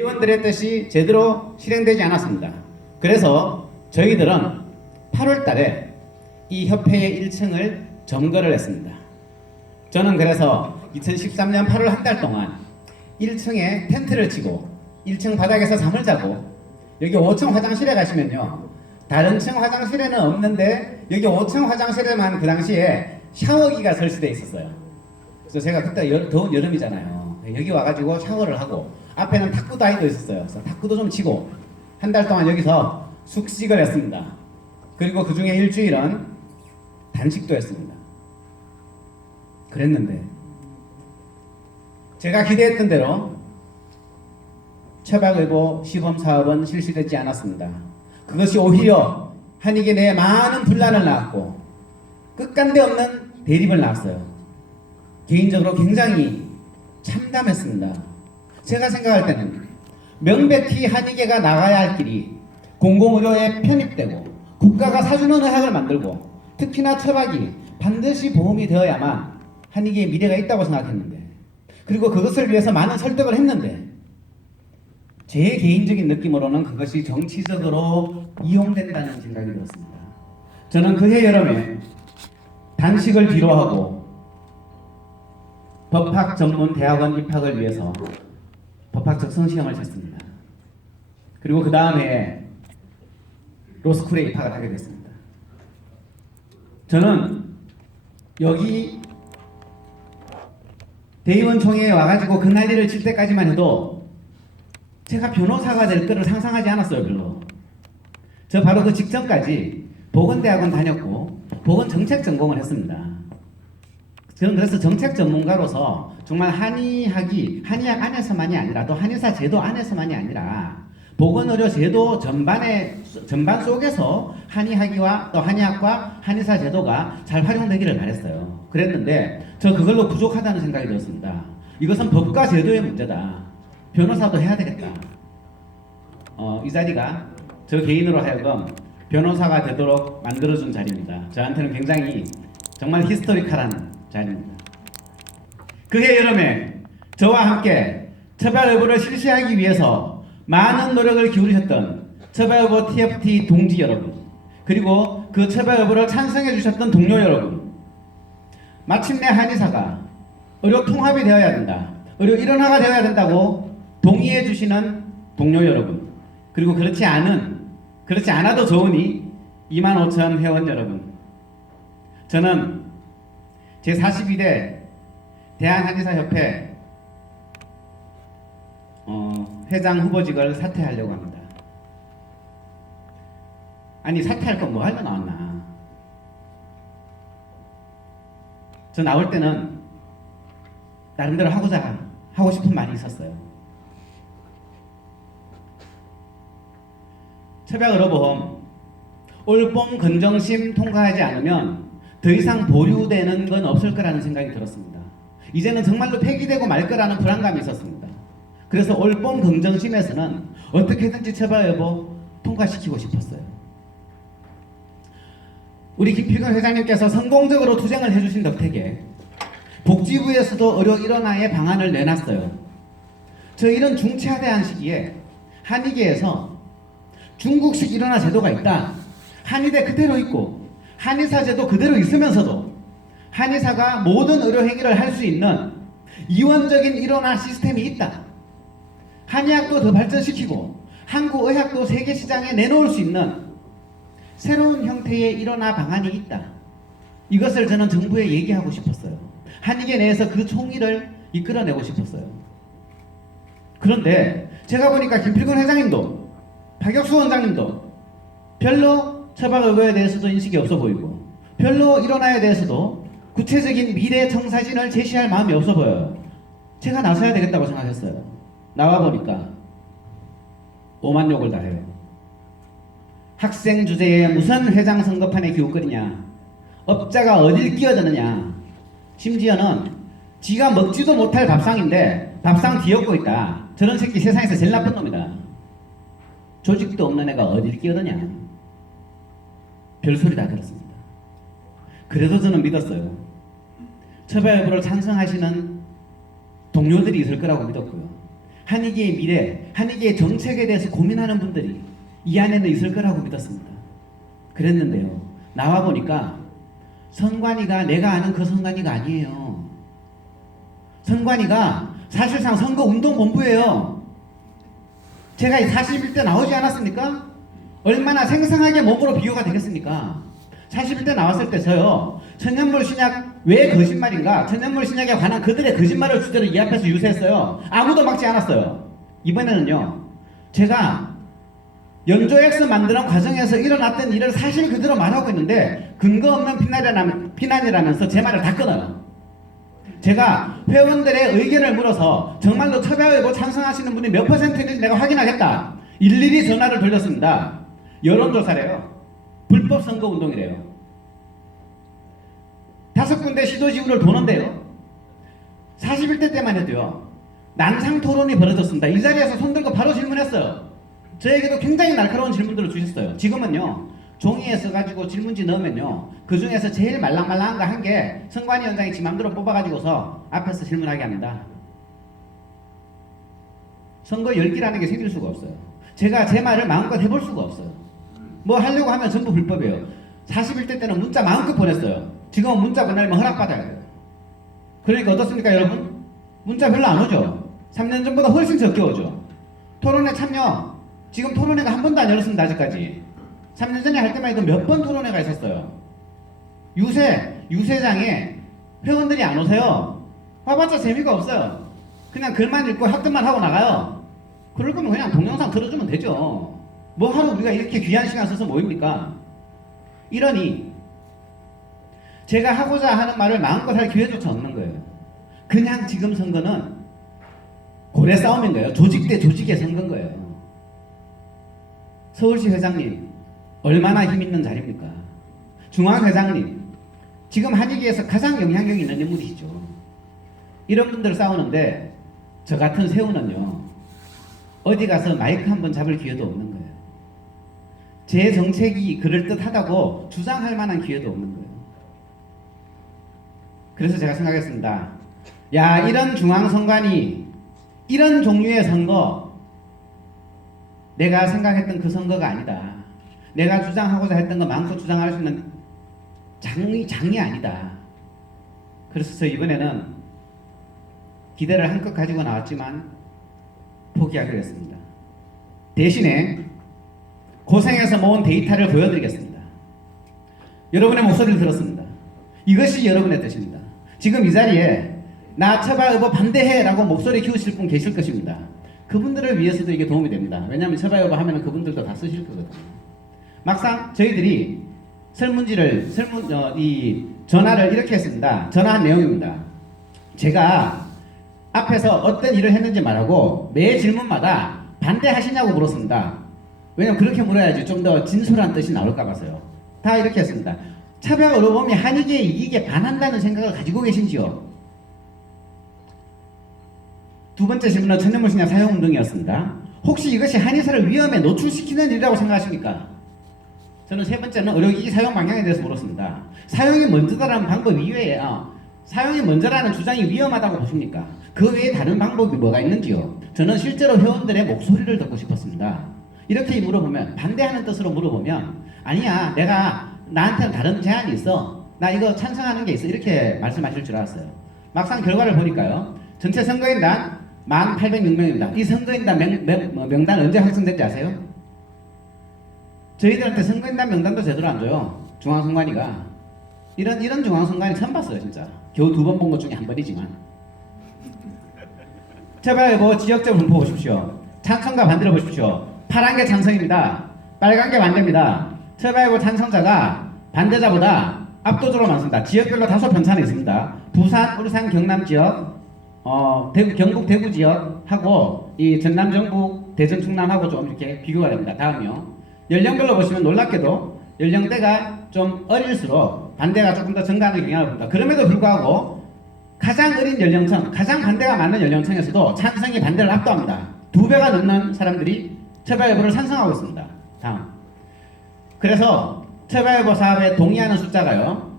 의원들의 뜻이 제대로 실행되지 않았습니다. 그래서 저희들은 8월 달에 이 협회의 1층을 점거를 했습니다. 저는 그래서 2013년 8월 한 달 동안 1층에 텐트를 치고 1층 바닥에서 잠을 자고 여기 5층 화장실에 가시면요. 다른 층 화장실에는 없는데 여기 5층 화장실에만 그 당시에 샤워기가 설치되어 있었어요. 그래서 제가 그때 여, 더운 여름이잖아요. 여기 와가지고 샤워를 하고 앞에는 탁구도 아이도 있었어요. 그래서 탁구도 좀 치고 한 달 동안 여기서 숙식을 했습니다. 그리고 그 중에 일주일은 단식도 했습니다. 그랬는데 제가 기대했던 대로 처박의보 시범 사업은 실시되지 않았습니다. 그것이 오히려 한익에 내에 많은 분란을 낳았고 끝간데 없는 대립을 낳았어요. 개인적으로 굉장히 참담했습니다. 제가 생각할 때는 명백히 한의계가 나가야 할 길이 공공의료에 편입되고 국가가 사주는 의학을 만들고 특히나 처박이 반드시 보험이 되어야만 한의계의 미래가 있다고 생각했는데 그리고 그것을 위해서 많은 설득을 했는데 제 개인적인 느낌으로는 그것이 정치적으로 이용된다는 생각이 들었습니다. 저는 그해 여름에 단식을 뒤로하고 법학 전문 대학원 입학을 위해서 법학 적 성 시험을 쳤습니다. 그리고 그 다음에 로스쿨에 입학을 하게 됐습니다. 저는 여기 대의원 총회에 와가지고 그 난리를 칠 때까지만 해도 제가 변호사가 될 거를 상상하지 않았어요, 별로. 저 바로 그 직전까지 보건대학원 다녔고 보건정책 전공을 했습니다. 저는 그래서 정책 전문가로서 정말 한의학이 한의학 안에서만이 아니라 또 한의사 제도 안에서만이 아니라 보건의료 제도 전반의 전반 속에서 한의학이와 또 한의학과 한의사 제도가 잘 활용되기를 바랬어요. 그랬는데 저 그걸로 부족하다는 생각이 들었습니다. 이것은 법과 제도의 문제다. 변호사도 해야 되겠다. 어, 이 자리가 저 개인으로 하여금 변호사가 되도록 만들어준 자리입니다. 저한테는 굉장히 정말 히스토리컬한 자리입니다. 그해 여름에 저와 함께 처벌여부를 실시하기 위해서 많은 노력을 기울이셨던 처벌여부 TFT 동지 여러분 그리고 그 처벌여부를 찬성해 주셨던 동료 여러분 마침내 한의사가 의료 통합이 되어야 된다 의료 일원화가 되어야 된다고 동의해 주시는 동료 여러분 그리고 그렇지 않은 그렇지 않아도 좋으니 2만 5천 회원 여러분 저는 제 42대 대한한의사협회 어, 회장 후보직을 사퇴하려고 합니다. 아니 사퇴할 건 뭐 하려 나왔나? 저 나올 때는 나름대로 하고자 하고 싶은 말이 있었어요. 처박 의료보험 올봄 건정심 통과하지 않으면 더 이상 보류되는 건 없을 거라는 생각이 들었습니다. 이제는 정말로 폐기되고 말 거라는 불안감이 있었습니다. 그래서 올봄 긍정심에서는 어떻게든지 처벌 여부 통과시키고 싶었어요. 우리 김필근 회장님께서 성공적으로 투쟁을 해주신 덕택에 복지부에서도 의료 일원화의 방안을 내놨어요. 저희는 중차대한 시기에 한의계에서 중국식 일원화 제도가 있다. 한의대 그대로 있고 한의사 제도 그대로 있으면서도 한의사가 모든 의료 행위를 할 수 있는 이원적인 일원화 시스템이 있다. 한의학도 더 발전시키고 한국 의학도 세계 시장에 내놓을 수 있는 새로운 형태의 일원화 방안이 있다. 이것을 저는 정부에 얘기하고 싶었어요. 한의계 내에서 그 총의를 이끌어내고 싶었어요. 그런데 제가 보니까 김필근 회장님도 박혁수 원장님도 별로 처방의거에 대해서도 인식이 없어 보이고 별로 일원화에 대해서도 구체적인 미래 청사진을 제시할 마음이 없어 보여요. 제가 나서야 되겠다고 생각했어요. 나와 보니까 오만 욕을 다 해요. 학생 주제에 무슨 회장 선거판에 기웃거리냐. 업자가 어딜 끼어드느냐. 심지어는 지가 먹지도 못할 밥상인데 밥상 뒤엎고 있다. 저런 새끼 세상에서 제일 나쁜 놈이다. 조직도 없는 애가 어딜 끼어드냐. 별소리 다 들었습니다. 그래도 저는 믿었어요. 처벌 여부를 찬성하시는 동료들이 있을 거라고 믿었고요. 한의계의 미래, 한의계의 정책에 대해서 고민하는 분들이 이 안에는 있을 거라고 믿었습니다. 그랬는데요. 나와 보니까 선관위가 내가 아는 그 선관위가 아니에요. 선관위가 사실상 선거 운동 본부예요. 제가 41대 나오지 않았습니까? 얼마나 생생하게 몸으로 비교가 되겠습니까? 41대 나왔을 때 저요. 천연물 신약 왜 거짓말인가? 천연물 신약에 관한 그들의 거짓말을 주제로 이 앞에서 유세했어요. 아무도 막지 않았어요. 이번에는요. 제가 연조 X 만드는 과정에서 일어났던 일을 사실 그대로 말하고 있는데 근거 없는 비난이라면, 비난이라면서 제 말을 다 끊어요. 제가 회원들의 의견을 물어서 정말로 처벌의보 찬성하시는 분이 몇 퍼센트인지 내가 확인하겠다. 일일이 전화를 돌렸습니다. 여론조사래요. 불법 선거 운동이래요. 다섯 군데 시도지구를 도는데요. 41대 때만 해도요. 난상 토론이 벌어졌습니다. 이 자리에서 손 들고 바로 질문했어요. 저에게도 굉장히 날카로운 질문들을 주셨어요. 지금은요. 종이에 써가지고 질문지 넣으면요. 그 중에서 제일 말랑말랑한 거 한개 선관위원장이 지 맘대로 뽑아가지고서 앞에서 질문하게 합니다. 선거 열기라는 게 생길 수가 없어요. 제가 제 말을 마음껏 해볼 수가 없어요. 뭐 하려고 하면 전부 불법이에요. 41대 때는 문자 마음껏 보냈어요. 지금은 문자 보내려면 허락받아야 돼요. 그러니까 어떻습니까 여러분? 문자 별로 안 오죠? 3년 전보다 훨씬 적게 오죠? 토론회 참여 지금 토론회가 한 번도 안 열었습니다 아직까지 3년 전에 할 때만 해도 몇 번 토론회가 있었어요 유세 유세장에 회원들이 안 오세요 와봤자 재미가 없어요 그냥 글만 읽고 학습만 하고 나가요 그럴 거면 그냥 동영상 틀어주면 되죠 뭐 하루 우리가 이렇게 귀한 시간 써서 모입니까 이러니 제가 하고자 하는 말을 마음껏 할 기회조차 없는 거예요 그냥 지금 선거는 고래 싸움인 거예요 조직 대 조직의 선거인 거예요 서울시 회장님 얼마나 힘 있는 자리입니까? 중앙회장님 지금 한의계에서 가장 영향력 있는 인물이시죠. 이런 분들 싸우는데 저 같은 새우는요 어디 가서 마이크 한번 잡을 기회도 없는 거예요. 제 정책이 그럴듯하다고 주장할 만한 기회도 없는 거예요. 그래서 제가 생각했습니다. 야 이런 중앙선관위 이런 종류의 선거 내가 생각했던 그 선거가 아니다. 내가 주장하고자 했던 거 마음껏 주장할 수 있는 장이 장이 아니다. 그래서 저 이번에는 기대를 한껏 가지고 나왔지만 포기하기로 했습니다. 대신에 고생해서 모은 데이터를 보여드리겠습니다. 여러분의 목소리를 들었습니다. 이것이 여러분의 뜻입니다. 지금 이 자리에 나 처벌 여부 반대해라고 목소리 키우실 분 계실 것입니다. 그분들을 위해서도 이게 도움이 됩니다. 왜냐하면 처벌 여부 하면 그분들도 다 쓰실 거거든요. 막상 저희들이 설문지를 설문 어, 이 전화를 이렇게 했습니다. 전화한 내용입니다. 제가 앞에서 어떤 일을 했는지 말하고 매 질문마다 반대하시냐고 물었습니다. 왜냐면 그렇게 물어야지 좀 더 진솔한 뜻이 나올까 봐서요. 다 이렇게 했습니다. 차별 의료범이 한의계의 이익에 반한다는 생각을 가지고 계신지요? 두 번째 질문은 천연물 신약 사용 운동이었습니다. 혹시 이것이 한의사를 위험에 노출시키는 일이라고 생각하십니까? 저는 세 번째는 의료기기 사용 방향에 대해서 물었습니다. 사용이 먼저다라는 방법 이외에 어, 사용이 먼저라는 주장이 위험하다고 보십니까? 그 외에 다른 방법이 뭐가 있는지요? 저는 실제로 회원들의 목소리를 듣고 싶었습니다. 이렇게 물어보면 반대하는 뜻으로 물어보면 아니야 내가 나한테는 다른 제안이 있어 나 이거 찬성하는 게 있어 이렇게 말씀하실 줄 알았어요. 막상 결과를 보니까요 전체 선거인단 1,806명입니다. 이 선거인단 명, 명, 뭐 명단 언제 확정된지 아세요? 저희들한테 선거인단 명단도 제대로 안 줘요. 중앙선관위가. 이런, 이런 중앙선관위 처음 봤어요, 진짜. 겨우 두 번 본 것 중에 한 번이지만. 제발 뭐 지역적으로 보 보십시오. 찬성과 반대로 보십시오. 파란 게 찬성입니다. 빨간 게 반대입니다. 뭐 찬성자가 반대자보다 압도적으로 많습니다. 지역별로 다소 편차는 있습니다. 부산, 울산, 경남 지역, 어, 대구, 경북, 대구 지역하고 이 전남, 전북, 대전, 충남하고 좀 이렇게 비교가 됩니다. 다음이요. 연령별로 보시면 놀랍게도 연령대가 좀 어릴수록 반대가 조금 더 증가하는 경향을 봅니다. 그럼에도 불구하고 가장 어린 연령층, 가장 반대가 많은 연령층에서도 찬성이 반대를 압도합니다. 두 배가 넘는 사람들이 처벌 여부를 찬성하고 있습니다. 다음. 그래서 여부 사업에 동의하는 숫자가요.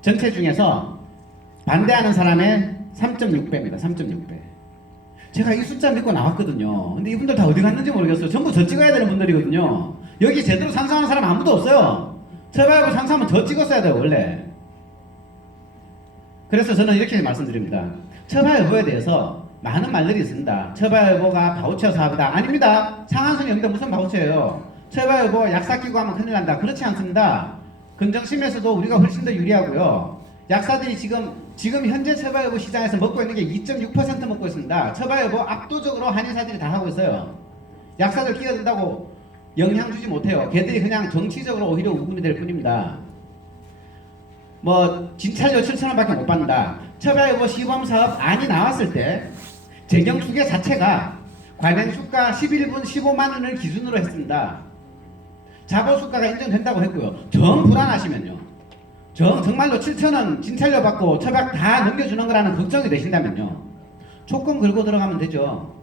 전체 중에서 반대하는 사람의 3.6배입니다. 3.6배. 제가 이 숫자 믿고 나왔거든요. 근데 이분들 다 어디 갔는지 모르겠어요. 전부 저 찍어야 되는 분들이거든요. 여기 제대로 상상하는 사람 아무도 없어요. 처바이브 상상하면 저 찍었어야 돼요, 원래. 그래서 저는 이렇게 말씀드립니다. 처바이브에 대해서 많은 말들이 있습니다. 처바이브가 바우처 사업이다. 아닙니다. 상한선이 없는데 무슨 바우처예요? 처바이브 약사 끼고 하면 큰일 난다. 그렇지 않습니다. 근정심에서도 우리가 훨씬 더 유리하고요. 약사들이 지금 지금 현재 처바이브 시장에서 먹고 있는 게 2.6% 먹고 있습니다. 처바이브 압도적으로 한의사들이 다 하고 있어요. 약사들 끼어든다고 영향 주지 못해요. 걔들이 그냥 정치적으로 오히려 우군이 될 뿐입니다. 뭐 진찰료 7천 원밖에 못 받는다. 처바이브 시범 사업 안이 나왔을 때 재경 수계 자체가 관행 수가 11분 15만 원을 기준으로 했습니다. 자보 수가가 인정된다고 했고요. 정 불안하시면요. 정 정말로 7천 원 진찰료 받고 처박 다 넘겨주는 거라는 걱정이 되신다면요. 조금 긁고 들어가면 되죠.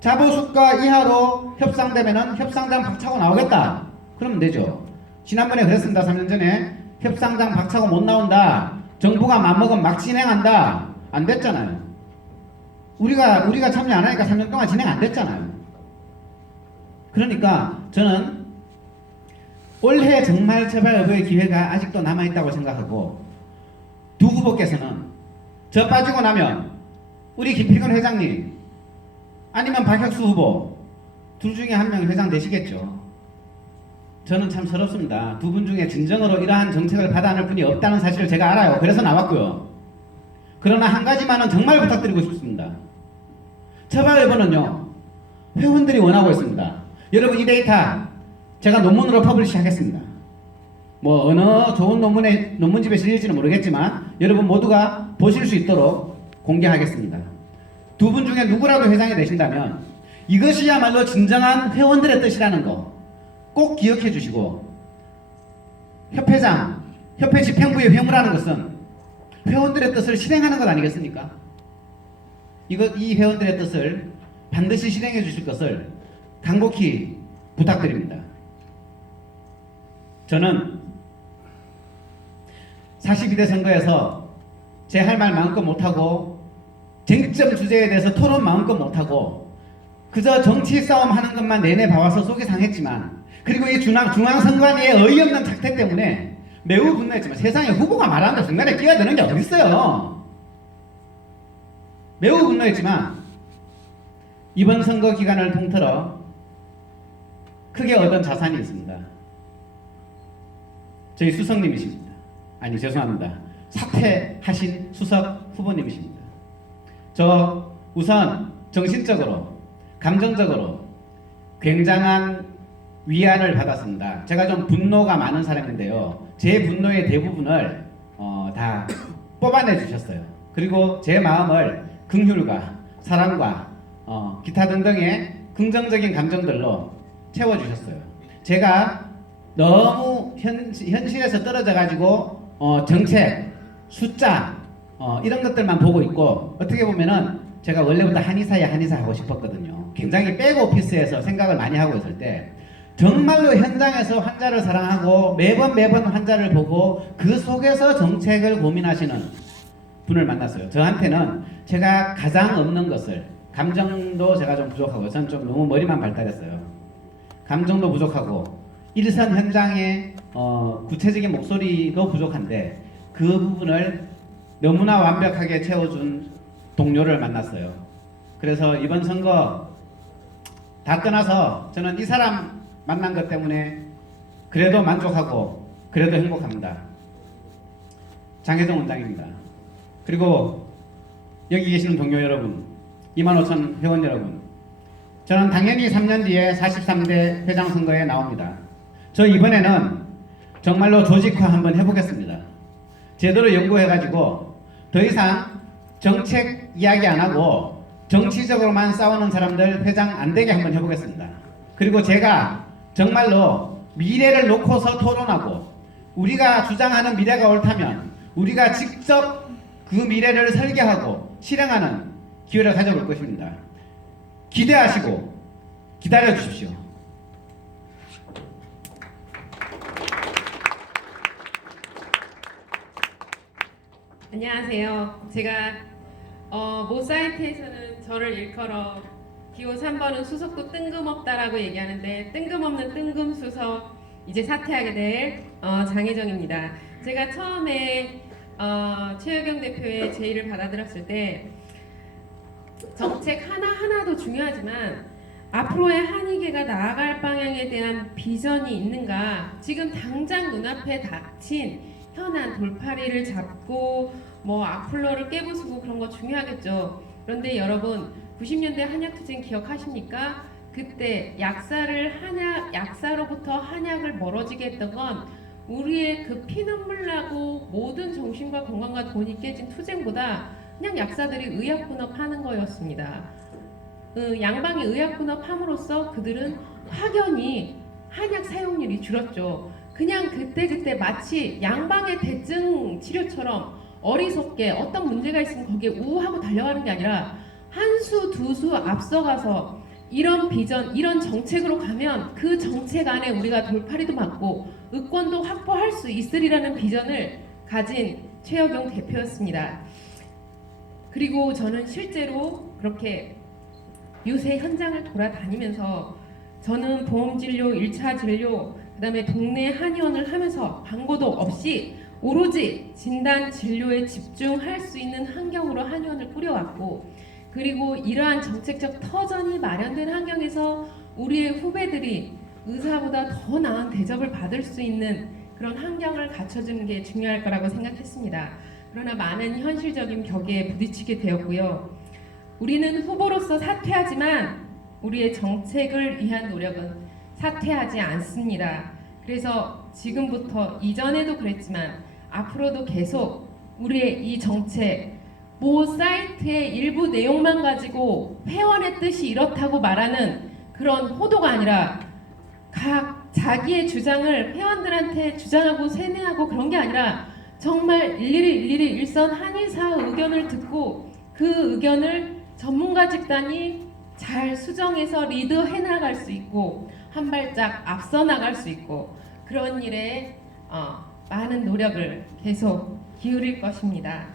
자보 수가 이하로 협상되면은 협상장 박차고 나오겠다. 그러면 되죠. 지난번에 그랬습니다. 3년 전에 협상장 박차고 못 나온다. 정부가 맘먹으면 막 진행한다. 안 됐잖아요. 우리가 우리가 참여 안 하니까 3년 동안 진행 안 됐잖아요. 그러니까 저는 올해 정말 제발 의의 기회가 아직도 남아 있다고 생각하고 두 후보께서는 저 빠지고 나면 우리 김필근 회장님 아니면 박혁수 후보 둘 중에 한 명 회장 되시겠죠. 저는 참 서럽습니다. 두 분 중에 진정으로 이러한 정책을 받아낼 분이 없다는 사실을 제가 알아요. 그래서 나왔고요. 그러나 한 가지만은 정말 부탁드리고 싶습니다. 처발일본은요 회원들이 원하고 있습니다. 여러분 이 데이터 제가 논문으로 퍼블리시 하겠습니다. 뭐 어느 좋은 논문에 논문집에 실릴지는 모르겠지만 여러분 모두가 보실 수 있도록 공개하겠습니다. 두 분 중에 누구라도 회장이 되신다면 이것이야말로 진정한 회원들의 뜻이라는 거 꼭 기억해 주시고 협회장, 협회 집행부의 회무라는 것은 회원들의 뜻을 실행하는 것 아니겠습니까? 이거 이 회원들의 뜻을 반드시 실행해 주실 것을 간곡히 부탁드립니다. 저는 42대 선거에서 제 할 말 마음껏 못하고 쟁점 주제에 대해서 토론 마음껏 못하고 그저 정치 싸움 하는 것만 내내 봐와서 속이 상했지만 그리고 이 중앙, 중앙선관위의 어이없는 작태 때문에 매우 분노했지만 세상에 후보가 말하는데 중간에 끼어드는 게 어딨어요? 매우 분노했지만 이번 선거 기간을 통틀어 크게 얻은 자산이 있습니다 저희 수석님이십니다 아니 죄송합니다 사퇴하신 수석 후보님이십니다 저 우선 정신적으로 감정적으로 굉장한 위안을 받았습니다. 제가 좀 분노가 많은 사람인데요. 제 분노의 대부분을 어, 다 뽑아내 주셨어요. 그리고 제 마음을 긍휼과 사랑과 어, 기타 등등의 긍정적인 감정들로 채워주셨어요. 제가 너무 현, 현실에서 떨어져 가지고 어, 정책, 숫자 어, 이런 것들만 보고 있고 어떻게 보면은 제가 원래부터 한의사에 한의사 하고 싶었거든요. 굉장히 백오피스에서 생각을 많이 하고 있을 때 정말로 현장에서 환자를 사랑하고 매번 매번 환자를 보고 그 속에서 정책을 고민하시는 분을 만났어요. 저한테는 제가 가장 없는 것을 감정도 제가 좀 부족하고 저는 좀 너무 머리만 발달했어요. 감정도 부족하고 일선 현장의 어, 구체적인 목소리도 부족한데 그 부분을 너무나 완벽하게 채워준 동료를 만났어요. 그래서 이번 선거 다 끝나서 저는 이 사람 만난 것 때문에 그래도 만족하고 그래도 행복합니다. 장혜정 원장입니다. 그리고 여기 계시는 동료 여러분, 2만 5천 회원 여러분, 저는 당연히 3년 뒤에 43대 회장 선거에 나옵니다. 저 이번에는 정말로 조직화 한번 해보겠습니다. 제대로 연구해가지고 더 이상 정책 이야기 안 하고 정치적으로만 싸우는 사람들 회장 안 되게 한번 해보겠습니다. 그리고 제가 정말로 미래를 놓고서 토론하고 우리가 주장하는 미래가 옳다면 우리가 직접 그 미래를 설계하고 실행하는 기회를 가져볼 것입니다. 기대하시고 기다려 주십시오. 안녕하세요. 제가 어, 모 사이트에서는 저를 일컬어 기호 3번은 수석도 뜬금없다라고 얘기하는데 뜬금없는 뜬금수석 이제 사퇴하게 될 어, 장혜정입니다. 제가 처음에 어, 최여경 대표의 제의를 받아들였을 때 정책 하나하나도 중요하지만 앞으로의 한의계가 나아갈 방향에 대한 비전이 있는가 지금 당장 눈앞에 닥친 현안 돌파리를 잡고 뭐 악플러를 깨부수고 그런 거 중요하겠죠. 그런데 여러분 90년대 한약투쟁 기억하십니까? 그때 약사를 한약 약사로부터 한약을 멀어지게 했던 건 우리의 그 피눈물 나고 모든 정신과 건강과 돈이 깨진 투쟁보다 그냥 약사들이 의약 분업하는 거였습니다. 그 양방이 의약 분업함으로써 그들은 확연히 한약 사용률이 줄었죠. 그냥 그때 그때 마치 양방의 대증 치료처럼 어리석게 어떤 문제가 있으면 거기에 우하고 달려가는 게 아니라 한 수 두 수 앞서가서 이런 비전, 이런 정책으로 가면 그 정책 안에 우리가 돌파리도 맞고 의권도 확보할 수 있으리라는 비전을 가진 최여경 대표였습니다. 그리고 저는 실제로 그렇게 유세 현장을 돌아다니면서 저는 보험 진료, 1차 진료, 그 다음에 동네 한의원을 하면서 광고도 없이 오로지 진단 진료에 집중할 수 있는 환경으로 한의원을 꾸려왔고 그리고 이러한 정책적 터전이 마련된 환경에서 우리의 후배들이 의사보다 더 나은 대접을 받을 수 있는 그런 환경을 갖춰주는 게 중요할 거라고 생각했습니다. 그러나 많은 현실적인 벽에 부딪히게 되었고요. 우리는 후보로서 사퇴하지만 우리의 정책을 위한 노력은 사퇴하지 않습니다. 그래서 지금부터 이전에도 그랬지만 앞으로도 계속 우리의 이 정책 모 사이트의 일부 내용만 가지고 회원의 뜻이 이렇다고 말하는 그런 호도가 아니라 각 자기의 주장을 회원들한테 주장하고 세뇌하고 그런 게 아니라 정말 일일이 일일이 일선 한의사 의견을 듣고 그 의견을 전문가 집단이 잘 수정해서 리드해 나갈 수 있고 한 발짝 앞서 나갈 수 있고 그런 일에 어, 많은 노력을 계속 기울일 것입니다.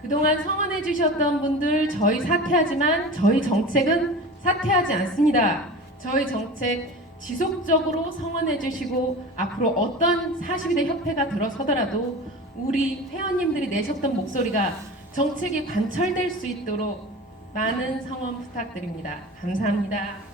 그동안 성원해 주셨던 분들 저희 사퇴하지만 저희 정책은 사퇴하지 않습니다. 저희 정책 지속적으로 성원해 주시고 앞으로 어떤 42대 협회가 들어서더라도 우리 회원님들이 내셨던 목소리가 정책에 관철될 수 있도록 많은 성원 부탁드립니다. 감사합니다.